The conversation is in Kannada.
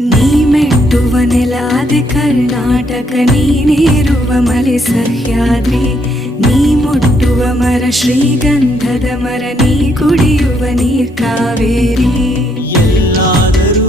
ನೀ ಮೆಟ್ಟುವ ನೆಲಾದೆ ಕರ್ನಾಟಕ, ನೀನೇರುವ ಮಲೆ ಸಹ್ಯಾದ್ರಿ, ನೀ ಮುಟ್ಟುವ ಮರ ಶ್ರೀಗಂಧದ ಮರ, ನೀ ಕುಡಿಯುವ ನೀರ್ ಕಾವೇರಿ. ಎಲ್ಲಾದರೂ